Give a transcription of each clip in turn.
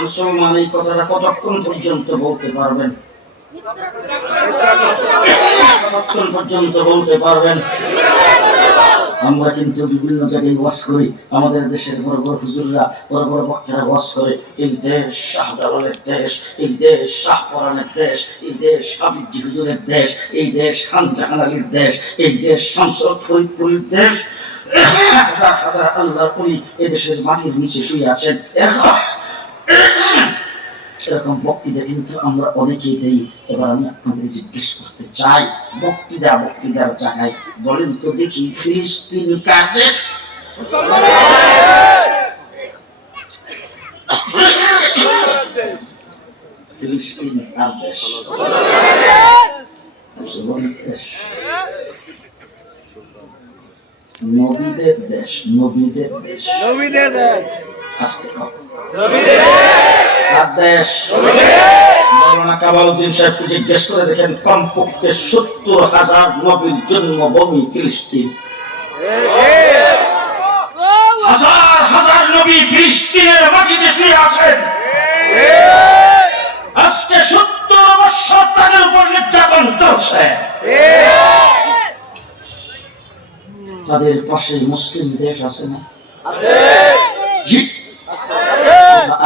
মুসলমান এই কথাটা কতক্ষণ পর্যন্ত বলতে পারবেন? কতক্ষণ পর্যন্ত বলতে পারবেন? আমরা কিন্তু বিভিন্ন জায়গায় ওয়াজ করি, আমাদের দেশের বড় বড় হুজুররা, বড় বড় বক্তারা ওয়াজ করে, এই দেশ শাহজালালের দেশ, এই দেশ শাহপরানের দেশ, এই দেশ হাফিজ হুজুরের দেশ, এই দেশ খানজাহান আলীর দেশ, এই দেশ শামসুল ফরিদপুরের দেশ। হাজার হাজার আল্লাহর ওলি এদেশের মাটির নিচে শুয়ে আছেন। এরকম বক্তৃতা কিন্তু আমরা অনেকেই দেই। এবার আমি আপনাদের জিজ্ঞেস করতে চাই, বক্তৃতার জায়গায় বলেন তো দেখি, ফিলিস্তিন কার দেশ? ফিলিস্তিন কার দেশ? মুসলমানের দেশ, নবীদের দেশ, নবীদের দেশ, নবীদের দেশ। আজকে কামালউদ্দিন সাহেবকে জিজ্ঞেস করে দেখেন, কমপক্ষে ৭০,০০০ নবীর জন্মভূমি ফিলিস্তিন। হাজার হাজার নবী ফিলিস্তিনের মাটিতে শুয়ে আছেন। আজকে ৭০ বছর তাদের উপর নির্যাতন চলছে। তাদের পাশে মুসলিম দেশ আছে না?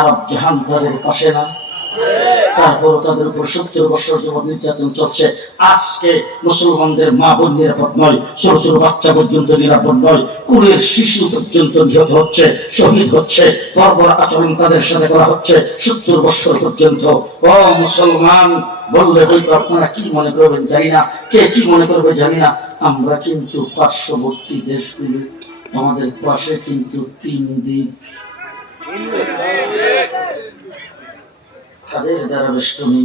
আরব জাহান তাদের পাশে না? তারপর তাদের উপর ৭০ বছর যাবত নির্যাতন চলছে। আজকে মুসলমানদের মা বোন নিরাপদ নয়, ছোট ছোট বাচ্চা পর্যন্ত নিরাপদ নয়, কুলের শিশু পর্যন্ত নিহত হচ্ছে, শহীদ হচ্ছে, বর্বর আচরণ তাদের সাথে করা হচ্ছে ৭০ বছর পর্যন্ত। ও মুসলমান, বললে হয়তো আপনারা কি মনে করবেন জানি না, কে কি মনে করবে জানি না, আমরা কিন্তু পার্শ্ববর্তী দেশগুলি, আমাদের পাশে কিন্তু ৩ দিন তাদের দ্বারা বেষ্টনী,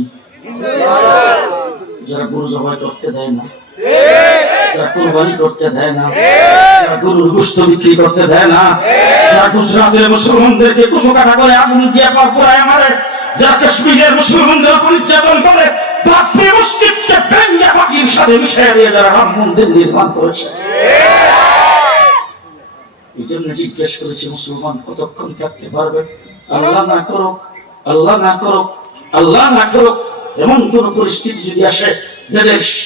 যারা গরু জবাই করতে দেয় না, যারা কুরবানি করতে দেয় না, যারা গরুর গোশত বিক্রি করতে দেয় না, যারা গুজরাটের মুসলমানদেরকে কুচো কাটা করে আগুন দিয়ে পুরায় মারে, যারা কাশ্মীরের মুসলমানদের উপর নির্যাতন করে, বাবরি মসজিদকে ভেঙে মাটির সাথে মিশিয়ে দিয়ে যারা রাম মন্দির নির্মাণ করেছে। এই জন্য জিজ্ঞেস করেছে, মুসলমান কতক্ষণ থাকতে পারবে? আল্লাহ না করুক, আল্লাহ না করুক, আল্লাহ না করুক, এমন কোন পরিস্থিতি যদি আসে,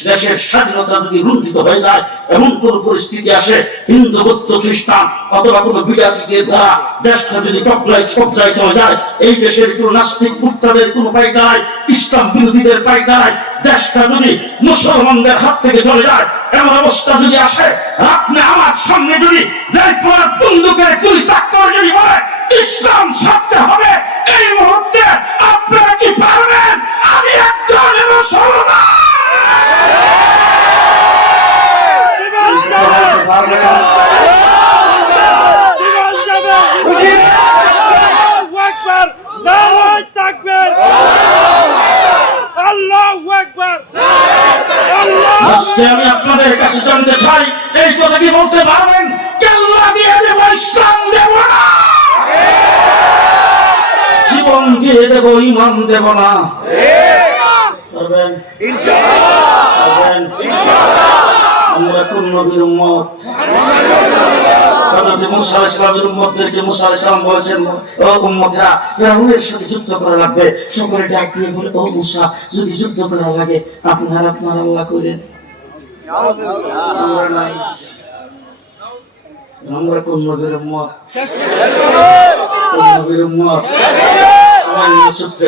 দেশের স্বাধীনতা যদি লুণ্ঠিত হয়ে যায়, এমন কোন পরিস্থিতি আসে, হিন্দু বৌদ্ধ খ্রিস্টান অথবা কোন বিজাতিদের দ্বারা দেশটা যদি কবজায় চলে যায়, এই দেশের কোন নাস্তিক মুরতাদের কোন পাই দাঁড়ায়, ইসলাম বিরোধীদের পাই দাঁড়ায়, দেশটা যদি মুসলমানদের হাত থেকে চলে যায়, এমন অবস্থা যদি আসে, আপনি আমার সামনে যদি বন্দুকের গুলি তাক করে যদি বলে ইসলাম ছাড়তে হবে, এই মুহূর্তে আপনারা কি পারবেন? আমি একজন মুসলমান। আজকে আমি আপনাদের কাছে জানতে চাই, এই কথা কি বলতে পারবেন? কেল্লা দিয়ে দেব, ইসলাম দেব না, জীবন দিয়ে দেব, ইমান দেব না। আমরা কোন নবীর উম্মত? হযরত মুসা আলাইহিস সালামের উম্মতদেরকে মুসা আলাইহিস সালাম বলেছেন, ও উম্মতরা, ফিরআউনের সাথে যুদ্ধ করা লাগবে। সকলে ডাক দিয়ে বলে, ও মুসা, যদি যুদ্ধ করা লাগে আপনার আল্লাহ করেন। আমরা কোন নবীর উম্মত? নবীর উম্মত।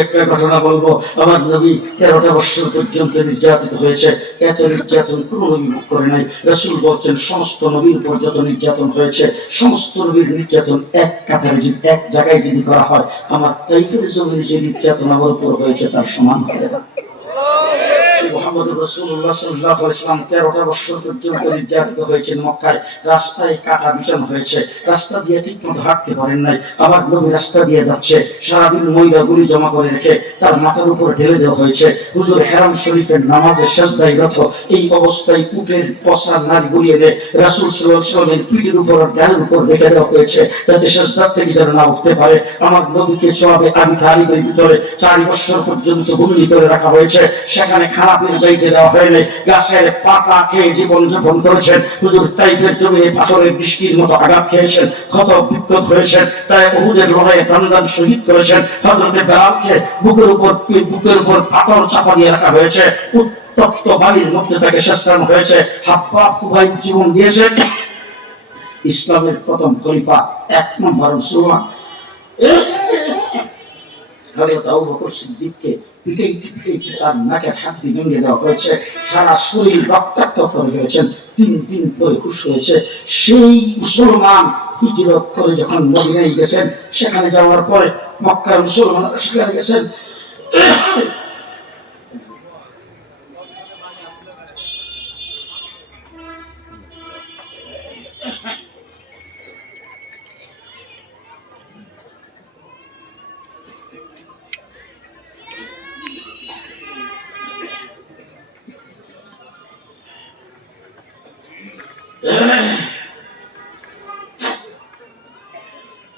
একটা ঘটনা বলবো, আমার নবী 13টা বছর পর্যন্ত নির্যাতিত হয়েছে। এত নির্যাতন কোন নবী মুখ করে নাই। রাসূল বলছেন, সমস্ত নবীর উপর যত নির্যাতন হয়েছে, সমস্ত নবীর নির্যাতন এক কাতারে যদি এক জায়গায় যদি করা হয়, আমার তাইফের জমিনে যে নির্যাতন আমার উপর হয়েছে তার সমান হবে না। মুহাম্মদুর রাসূলুল্লাহ সাল্লাল্লাহু আলাইহি ওয়াসাল্লাম 13টা বছর পর্যন্ত নির্যাতিত হয়েছেন মক্কায়। রাস্তায় কাটা বিছানো হয়েছে, রাস্তা দিয়ে ঠিকমতো হাঁটতে পারেন নাই। আবার নবী রাস্তা দিয়ে যাচ্ছে, সারাদিন ময়লা গুলি জমা করে রেখে তার মাথার উপর ঢেলে দেওয়া হয়েছে। হুজুর হেরাম শরীফের নামাজে সাজদায় রত, এই অবস্থায় উটের পশার নাড়ি গলিয়ে দিয়ে রাসূল সাল্লাল্লাহু আলাইহি ওয়াসাল্লামের পিঠের উপর আর গায়ের উপর রেখে দেওয়া হয়েছে, যাতে সাজদা থেকে যেন না উঠতে পারে। আমার নবীকে সওয়াবে আবি তালিবের ভিতরে 4 বছর পর্যন্ত বন্দী করে রাখা হয়েছে। সেখানে খারাপের যাইতে দেওয়া হয়নি, গাছের পাতা খেয়ে জীবন যাপন করেছেন। হুজুর তাইফের জমিনে পাথরের বৃষ্টির মতো আঘাত খেয়েছেন, ক্ষত বিক্ষত হয়েছেন, তাই উহুদের লড়াইয়ে প্রাণদান শহীদ করেছেন। হযরতে বেলালকে বুকের উপর পাথর চাপা দিয়ে রাখা হয়েছে, উত্তপ্ত বালির মধ্যে তাকে শেষরান হয়েছে। হাব্বাব খুবাইব জীবন দিয়েছেন। ইসলামের প্রথম খলিফা, 1 নম্বর মুসলমান হযরত আবু বকর সিদ্দিককে পিটাইতে তার নাকের হাড্ডি ভেঙে দেওয়া হয়েছে, সারা শরীর রক্তাক্ত করে ফেলেছেন, 3 দিন ধরে হুঁশ হয়েছে। সেই মুসলমান হিজরত করে যখন মদিনায় গেছেন, সেখানে যাওয়ার পরে মক্কার মুসলমানরা সেখানে গেছেন।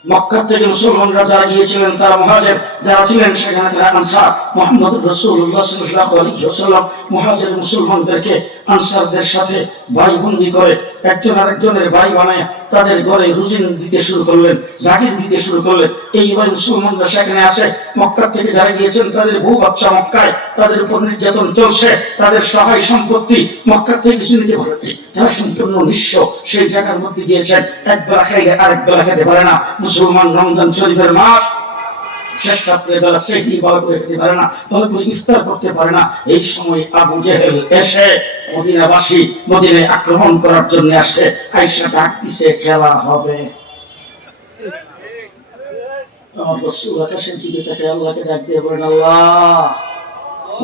মক্কা থেকে মুসলমানরা যারা গিয়েছিলেন তারা মুহাজির, যারা ছিলেন সেখানে তারা আনসার। মুহাম্মদ রাসূলুল্লাহ সাল্লাল্লাহু আলাইহি ওয়াসাল্লাম মুহাজির মুসলমানদেরকে আনসারদের সাথে ভাই বন্দী করে একজন আরেকজনের ভাই বানায় তাদের ঘরে রুজি দিতে শুরু করলেন, জাকির দিতে শুরু করলেন। এইভাবে মুসলমানরা সেখানে আসে। মক্কা থেকে যারা গিয়েছেন তাদের বউ বাচ্চা মক্কায়, তাদের উপর নির্যাতন চলছে, তাদের সহায় সম্পত্তি মক্কা থেকে কিছু নিতে পারে, তারা সম্পূর্ণ নিঃস্ব। সেই জায়গার মধ্যে গিয়েছেন, একবেলা খাইলে আরেক বেলা খেতে পারে না। মুসলমান রমজান শরীফের মাস, শেষ রাত্রে বেলা সেহরি ভালো করে খেতে পারে না, ভালো করে ইফতার করতে পারে না। এই সময় আবু জেহেল এসে মদিনাবাসী মদিনায় আক্রমণ করার জন্য আসছে। আয়েশা ডাক দিছে, খেলা হবে। আমার রাসূল আকাশের দিকে তাকিয়ে আল্লাহকে ডাক দিয়ে বলেন, আল্লাহ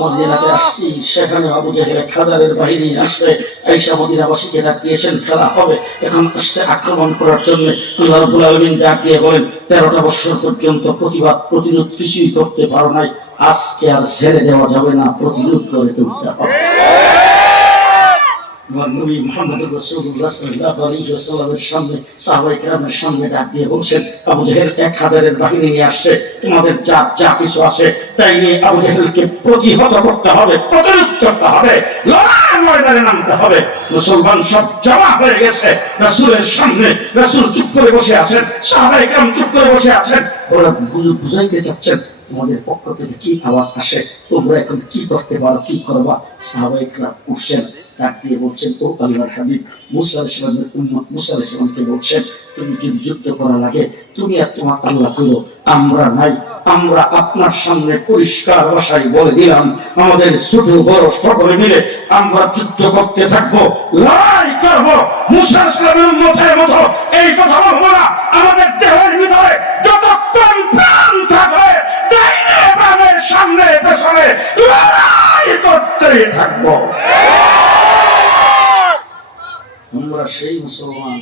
মদিনাতে আসছি, সেখানে আবু জেহেল 1000-এর বাহিনী আসছে। আয়েশা মদিনাবাসীকে ডাক দিয়েছেন, খেলা হবে। এখন আসছে আক্রমণ করার জন্য। আল্লাহ রাব্বুল আলামিন ডাক দিয়ে বলেন, 13টা বছর পর্যন্ত প্রতিরোধ কিছুই করতে পারো নাই, আজকে আর ছেড়ে দেওয়া যাবে না, প্রতিরোধ করে তুলতে হবে। নবী মুহাম্মদ রাসূলুল্লাহ সাল্লাল্লাহু আলাইহি ওয়াসাল্লামের সামনে সাহাবায়ে কেরামের সামনে ডাক দিয়ে বলছেন, আবু জেহেল 1000-এর বাহিনী নিয়ে আসছে, তোমাদের যা কিছু আছে তাই নিয়ে আবু জেহেলকে প্রতিহত করতে হবে, প্রতিরোধ করতে হবে, লড়াইয়ের ময়দানে নামতে হবে। মুসলমান সব জমা হয়ে গেছে রাসূলের সামনে। রাসূল চুপ করে বসে আছেন, সাহাবায়ে কেরাম চুপ করে বসে আছেন। ওরা বুঝাইতে চাচ্ছেন, তোমাদের পক্ষ থেকে কি আওয়াজ আসে, তোমরা এখন কি করতে পারো, কি করবা? সাহাবায়ে কেরাম উঠছেন, ডাক দিয়ে বলছেন, ও আল্লাহর হাবিব, মুসা আলাইহিস সালামের উম্মত মুসা আলাইহিস সালামকে বলছেন, তুমি যদি যুদ্ধ করা লাগে তুমি আর তোমার আল্লাহ করো, আমরা নাই। আমরা আপনার সামনে পরিষ্কার ভাষায় বলে দিলাম, আমাদের ছোট বড় সকলে মিলে আমরা যুদ্ধ করতে থাকবো, লড়াই করবো। মুসা আলাইহিস সালামের উম্মতের মতো এই কথা বলবো না। আমাদের দেহের ভিতরে যতক্ষণ প্রাণ থাকবে, ডাইনে বামে সামনে পেছনে লড়াই করতেই থাকবো। আমরা সেই মুসলমান,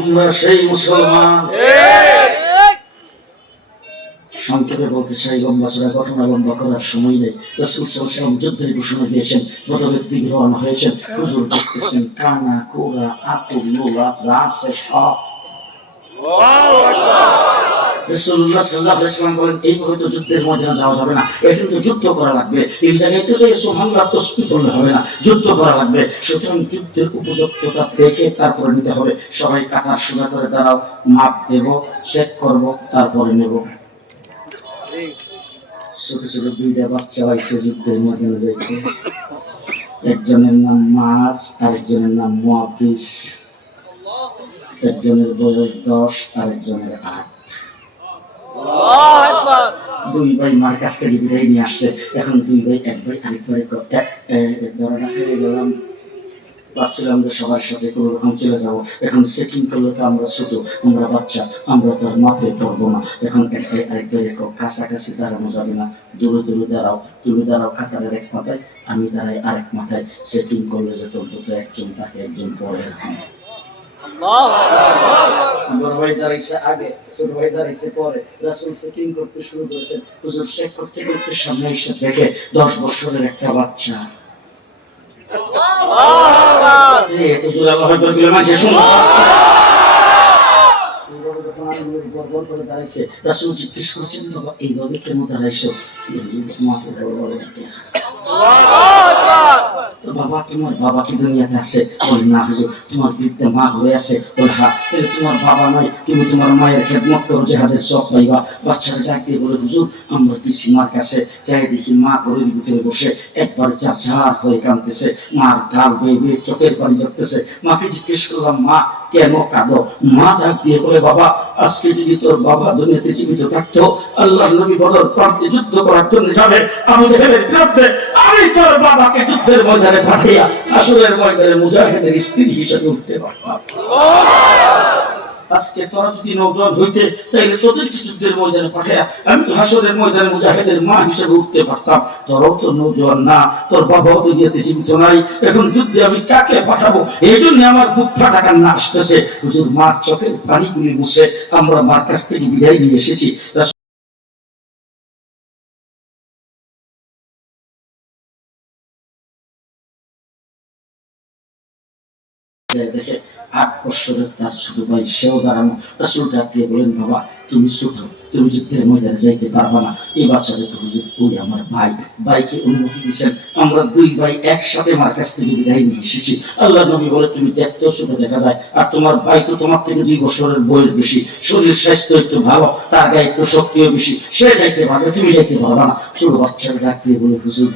আমরা সেই মুসলমান। সংক্ষেপে বলতে চাই, লম্বা চড়া ঘটনা লম্বা করার সময় নেই। রাসূল সাল্লাল্লাহু আলাইহি ওয়াসাল্লাম যুদ্ধের ঘোষণা দিয়েছেন, বদরের দিকে রওনা হয়েছেন। হুজুর দেখতেছেন কানা কোরা আতুল লোলা রাসে সব। রাসূলুল্লাহ সাল্লাল্লাহু আলাইহি ওয়াসাল্লাম বলেন, এইভাবে তো যুদ্ধের ময়দানে যাওয়া যাবে না, এখন তো যুদ্ধ করা লাগবে। এই জায়গায় তো যে সুবহানাল্লাহ তাসবিহ করলে হবে না, যুদ্ধ করা লাগবে। সুতরাং যুদ্ধের উপযুক্ততা দেখে তারপরে নিতে হবে। সবাই কাতার সোজা করে দাঁড়াও, মাপ দেব, চেক করব, তারপরে নেব। ছোট ছোট 2টা বাচ্চা আইছে যুদ্ধের ময়দানে যাইছে। একজনের নাম মাস, আরেকজনের নাম মুআফিস। একজনের বয়স 10, আরেকজনের 8। দুই ভাই মার কাছ থেকে বিদায় নিয়ে আসছে। এখন দুই ভাই, এক ভাই আরেক ভাই ধরাটা ফেলে গেলাম। ভাবছিলাম যে সবার সাথে কোনো রকম চলে যাবো। এখন চেকিং করলে তো আমরা ছোট, আমরা বাচ্চা, আমরা তো আর মাপে পড়বো না। এখন এক ভাই আরেক ভাই কাছাকাছি দাঁড়ানো যাবে না, দূরে দূরে দাঁড়াও। তুমি দাঁড়াও কাতারের এক মাথায়, আমি দাঁড়াই আরেক মাথায়। চেকিং করলে যে অন্তত একজন তাকে একজন পরে রাখেন। বড় ভাই দাঁড়াইছে আগে, ছোট ভাই দাঁড়াইছে পরে। রাসূল চেকিং করতে শুরু করেছেন। হুজুর চেক করতে করতে সামনে এসে দেখে 10 বছরের একটা বাচ্চা। গড়গড় করে দাঁড়াইছে। রাসূল জিজ্ঞেস করছেন, বাবা এইভাবে কেন দাঁড়াইছো? মাথা বলে বাবা তোমার বাবা কি দুনিয়াতে আছে? বলে না হুজুর। তোমার বৃদ্ধা মা ঘরে আছে? বলে হ্যাঁ। তাহলে তোমার বাবা নয়, তুমি তোমার মায়ের খেদমত করো, জেহাদের সব পাইবা। বাচ্চারা ডাক দিয়ে বলে হুজুর আমরা গেছি মার কাছে, যাই দেখি মা ঘরের ভিতরে বসে একবারে চার হয়ে কাঁদতেছে, মার গাল বেয়ে বেয়ে চোখের পানি ঝরতেছে। মাকে জিজ্ঞেস করলাম, মা কেন কাঁদো? মা ডাক দিয়ে বলে, বাবা আজকে যদি তোর বাবা দুনিয়াতে জীবিত থাকতো, আল্লাহর নবী বদর প্রান্তে যুদ্ধ করার জন্য যাবে আবু জেহেলের বিরুদ্ধে, আমি তোর বাবাকে যুদ্ধের ময়দানে পাঠাইয়া হাসরের ময়দানে মুজাহিদের স্ত্রী হিসেবে উঠতে পারতাম। আজকে তোরা যদি নওজোয়ান হইতে তাইলে তোদেরকে যুদ্ধের ময়দানে পাঠাইয়া আমি তো হাসরের ময়দানে মুজাহিদের মা হিসেবে উঠতে পারতাম। তোরাও তো নওজোয়ান না, তোর বাবাও দুনিয়াতে জীবিত নাই, এখন যুদ্ধে আমি কাকে পাঠাবো? এই জন্য আমার বুক ফাটা কান্না আসতেছে। হুজুর মার চোখের পানিগুলি মুছে আমরা মার কাছ থেকে বিদায় নিয়ে এসেছি। দেখে 8 বছরের তার ছোট ভাই সেও দাঁড়ানো। রাসূল ডাক দিয়ে বলেন, বাবা তুমি ছোট, তুমি যুদ্ধের ময়দানে যাইতে পারবা না। এই বাচ্চাটাকে হুজুর ওই আমার ভাই, ভাইকে অনুমতি দিয়েছেন। আমরা 2 ভাই একসাথে মার কাছ থেকে বিদায় নিয়ে এসেছি। আল্লাহর নবী বলে, তুমি দেখতেও ছোট দেখা যায়, আর তোমার ভাই তো তোমার থেকে 2 বছরের বয়স বেশি, শরীর স্বাস্থ্য একটু ভালো, তার গায়ে একটু শক্তিও বেশি, সে যাইতে পারবে, তুমি যাইতে পারবা না। ছোট বাচ্চাকে ডাক দিয়ে বলে, হুজুর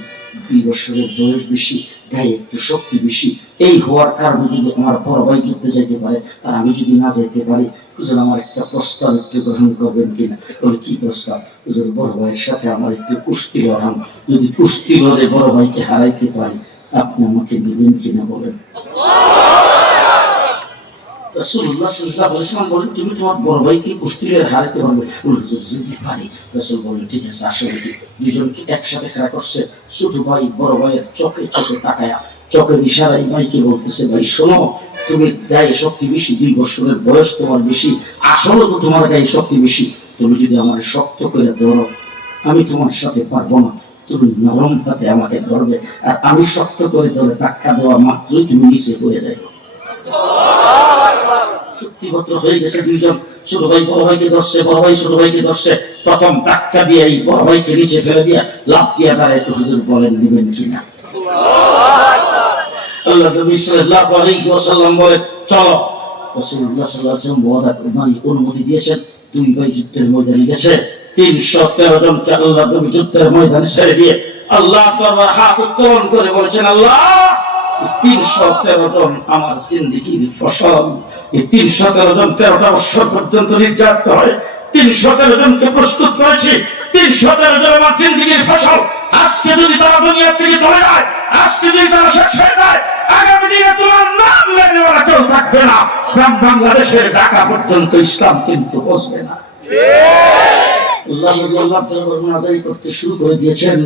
2 বছরের বয়স বেশি, গায়ে একটু শক্তি বেশি, এই হওয়ার কারণে যদি আমার বড় ভাই যুদ্ধে যাইতে পারে আর আমি যদি না যাইতে পারি, হুজুর আমার একটা প্রস্তাব একটু গ্রহণ করবেন কিনা? বলে কি প্রস্তাব? হুজুর বড় ভাইয়ের সাথে আমার একটু কুস্তি লড়ান, যদি কুস্তি লড়ে বড় ভাইকে হারাইতে পারি আপনি আমাকে দিবেন কিনা বলেন। রাসূলুল্লাহ সাল্লাল্লাহু আলাইহি ওয়াসাল্লাম বলেন, তুমি তোমার বড় ভাইকে কুস্তি লড়ে হারাইতে পারবে? যদি পারি। রাসূল বলেন, ঠিক আছে আসো দেখি। দুজনকে একসাথে খেলা করছে। ছোট ভাই বড় ভাইয়ের চোখে চোখে তাকায়া চোখের ইশারায় ভাইকে বলতেছে, ভাই শোনো, তুমি গায়ে শক্তি বেশি, 2 বছরের বয়স তোমার বেশি, আসলে তো তোমার গায়ে শক্তি বেশি, তুমি যদি আমার শক্ত করে ধরো আমি তোমার সাথে পারবো না, তুমি নরম হাতে আমাকে ধরবে, আর আমি শক্ত করে ধরে ধাক্কা দেওয়া মাত্রই তুমি নিচে পড়ে যাবে। চুক্তিপত্র হয়ে গেছে। 2 জন, ছোট ভাই বড় ভাইকে ধরছে, বড় ভাই ছোট ভাইকে ধরছে। প্রথম ধাক্কা দিয়ে এই বড় ভাইকে নিচে ফেলে দিয়া লাফ দিয়া দাঁড়ায়, হুজুর বলেন দিবেন কিনা? আল্লাহ নবী সাল্লাল্লাহু আলাইহি ওয়াসাল্লাম বলে, চলো। রাসূলুল্লাহ সাল্লাল্লাহু আলাইহি ওয়াসাল্লাম অনুমতি দিয়েছেন। 2 ভাই যুদ্ধের ময়দানে গেছে। 313 জনকে আল্লাহ নবী যুদ্ধের ময়দানে ছেড়ে দিয়ে আল্লাহ দরবার হাত উত্তোলন করে বলেছেন, আল্লাহ 313 জন আমার জিন্দেগির ফসল। এই 313 জন 13টা বছর পর্যন্ত নির্যাতিত হয়, 313 জনকে প্রস্তুত করেছি, 313 জন আমার জিন্দেগির ফসল। আজকে যদি তারা দুনিয়া থেকে চলে যায়, আজকে যদি তারা শেষ হয়ে যায়, আগামী দিনে তোমার নাম নেওয়ার কেউ থাকবে না। গ্রাম বাংলাদেশের ঢাকা পর্যন্ত ইসলাম কিন্তু পৌঁছবে না। আল্লাহ নাজারি করতে শুরু করে দিয়েছেন।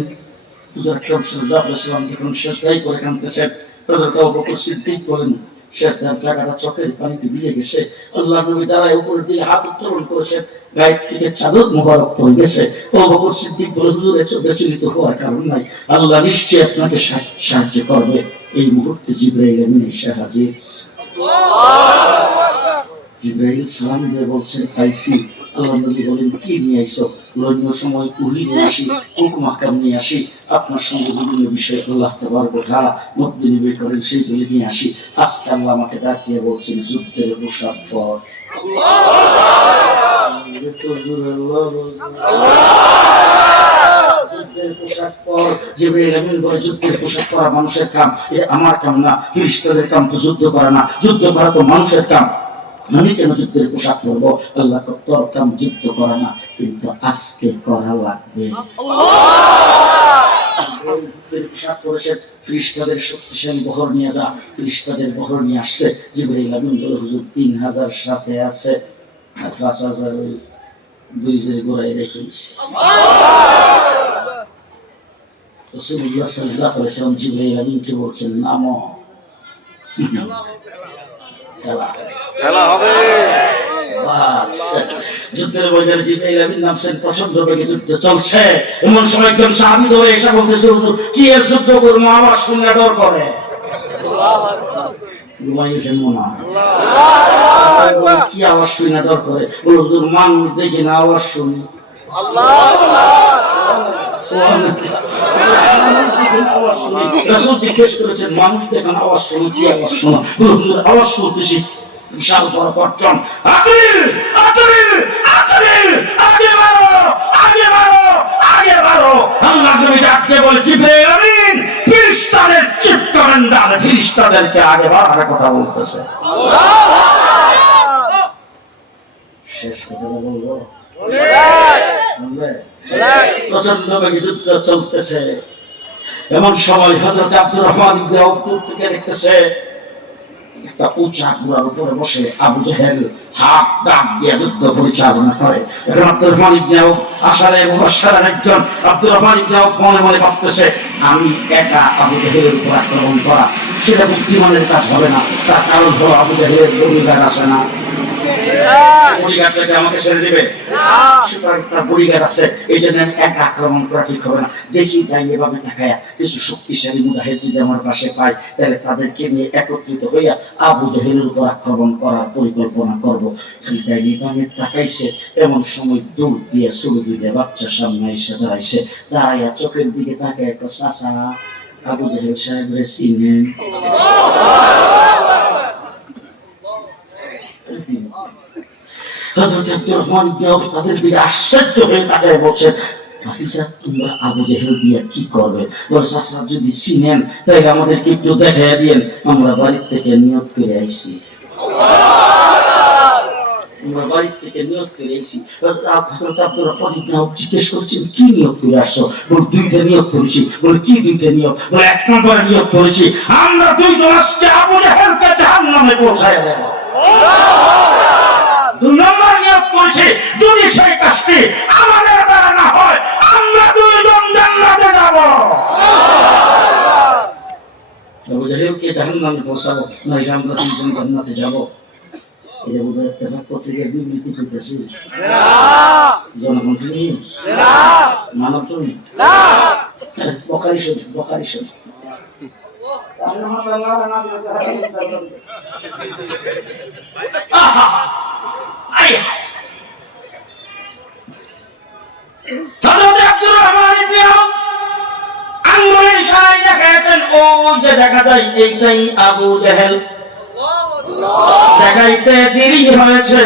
হুজুর আকরাম সাল্লাল্লাহু আলাইহি ওয়াসাল্লাম যখন শেষদাই করে কাঁদতেছেন, হযরত আবু বকর সিদ্দিক বলেন, শেষদার জায়গাটা চোখের পানিতে ভিজে গেছে। আল্লাহ নবী দাঁড়ায় উপরের দিকে হাত উত্তোলন করেছেন, গায়ের থেকে চাদর মোবারক পড়ে গেছে। আবু বকর সিদ্দিক বলে, হুজুর এসব বিচলিত হওয়ার কারণ নাই, আল্লাহ নিশ্চয়ই আপনাকে সাহায্য করবে। এই মুহূর্তে জিবরাইল আমিন এসে হাজির। জিবরাইল সালাম দিয়ে বলছেন, আইসি। আল্লাহ নবী বলেন, কি নিয়ে আইসো? অন্য সময় উহি নিয়ে আসি, হুকুম আহকাম নিয়ে আসি, আপনার সঙ্গে বিভিন্ন বিষয়ে আল্লাহ তাবারক ওয়া তাআলা মত বিনিময় করেন, সেইগুলি নিয়ে আসি। আজকে আল্লাহ আমাকে ডাক দিয়ে বলছেন, যুদ্ধের পোশাক পর। যুদ্ধের পোশাক পর। জিবরাইল আমিন বলে, যুদ্ধের পোশাক পরা মানুষের কাম, এটা আমার কাম না। ফেরেশতাদের কাম তো যুদ্ধ করা না, যুদ্ধ করা তো মানুষের কাম। আমি কেন যুদ্ধের পোশাক পরবো? আল্লাহ তোর কাম যুদ্ধ করা না, কিন্তু আজকে করা লাগবে। পোশাক পরেছেন, ফেরেশতাদের শক্তিশালী বহর নিয়ে যা। ফেরেশতাদের বহর নিয়ে আসছে। জিবরাইল আমিন বলে, হুজুর 3000 সাথে আছে, আর 5000 ওই ব্রিজের গোড়ায় রেখেছি। রাসূলুল্লাহ সাল্লাল্লাহু আলাইহি ওয়াসাল্লাম জিবরাইল আমিনকে বলছেন, নামো, খেলা হবে। যুদ্ধের ময়দানে জিবরাইল আমিন নামছেন, প্রচন্ড বেগে যুদ্ধ চলছে। এমন সময় একজন সাহাবী ধরে এসে বলতেছে, হুজুর কি এর যুদ্ধ করবো, আমার সঙ্গে ডর করে। ঘুমাইয়েছেন মনে হয়। কি আওয়াজ শুনি না দরকার বলে হুজুর মানুষ দেখি না আওয়াজ শুনি। রাসূল জিজ্ঞেস করেছেন মানুষ দেখেন আওয়াজ শুনি কি আওয়াজ শোনা? বলে হুজুর আওয়াজ শুনতেছি বিশাল বড় গর্জন, আতিল আতিল আতিল, আগে বাড়ো আগে বাড়ো আগে বাড়ো। আল্লাহ নবী ডাকতে বলে জিবরাইল আমিন ফেরেশতাদের চিফ কমান্ডার ফেরেশতাদেরকে আগে বাড়ার কথা বলতেছে। শেষ কথা বলবো, প্রচন্ড বেগে যুদ্ধ চলতেছে। এমন সময় হযরত আব্দুর রহমান ইবনে আউফ দূর থেকে দেখতেছে একটা উঁচা ঘোড়ার উপরে বসে আবু জেহেল হাত ডাক দিয়ে যুদ্ধ পরিচালনা করে। এখন আব্দুর রহমান ইবনে আউফ আশারে মুবাশশারার একজন। আব্দুর রহমান ইবনে আউফ মনে মনে ভাবতেছে আমি একা আবু জেহেলের উপর আক্রমণ করা সেটা বুদ্ধিমানের কাজ হবে না। তার কারণ হলো আবু জেহেলের বডিগার্ড আছে না, বডিগার্ডটাকে আমাকে ছেড়ে দিবে, সুতরাং তার বডিগার্ড আছে, এই জন্য আমি একা আক্রমণ করা ঠিক হবে না। দেখি তাই এভাবে তাকায়া কিছু শক্তিশালী মুজাহিদ যদি আমার পাশে পাই তাহলে তাদেরকে নিয়ে একত্রিত হইয়া আবু জেহেলের উপর আক্রমণ করার পরিকল্পনা করব। খালি তাই এভাবে তাকাইছে, এমন সময় দূর দিয়ে শুরু দিলে বাচ্চা সামনে এসে দাঁড়াইছে। দাঁড়াইয়া চোখের দিকে তাকায় একটা চাচা আবু জেহেল সাহেবের চিনেন? হযরত আব্দুর রহমান ইবনে আউফ তাদের দিকে আশ্চর্য হয়ে তাকায় বলছেন ভাতিজা তোমরা আবু জেহেল দিয়ে কি করবে? বলে চাচা যদি চিনেন তাহলে আমাদেরকে একটু দেখাইয়া দিয়েন, আমরা বাড়ি থেকে নিয়ত করে আইছি। আমরা বাড়ি থেকে নিয়ত করে আইছি। হযরত আব্দুর রহমান ইবনে আউফ জিজ্ঞেস করছেন কি নিয়ত করে আসছো? বলে দুইটা নিয়ত করেছি। বলে কি দুইটা নিয়ত? বলে এক নম্বরে নিয়ত করেছি আমরা দুইজন আজকে আবু জেহেলকে জাহান্নামে পৌঁছায় দেব। দুই নম্বর নিয়োগ করেছে যদি সেই কাজটি আমাদের দ্বারা না হয় আমরা দুইজন জান্নাতে যাব। আবু জেহেলকে জাহান্নামে পৌঁছাবো না আমরা দুইজন জান্নাতে যাব? এটা বোধহয় ইত্তেফাক পত্রিকার বিবৃতি পেতেছি জনগণ নিউজ মানব তুমি বখারি শরীফ বখারি শরীফ। আঙ্গুলের ইশারায় দেখাচ্ছেন ওই যে দেখা যায় এইটাই আবু জেহেল। দেখাইতে দেরি হয়েছে,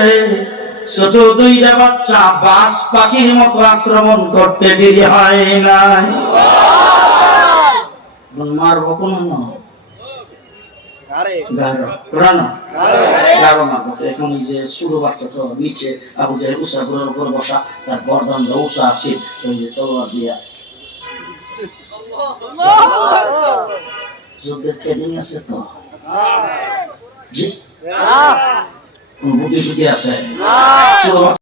ছোট দুইটা বাচ্চা বাস পাখির মতো আক্রমণ করতে দেরি হয় নাই। মারবো কোন এখন ওই যে ছোট বাচ্চা তো নিচে আবু জেহেল উষা গুলোর উপর বসা, তার গর্দান উষা আছে ওই যে তলোয়ার দিয়া যুদ্ধের ট্রেনিং আছে তো জি কোন বুদ্ধি শুদ্ধি আছে?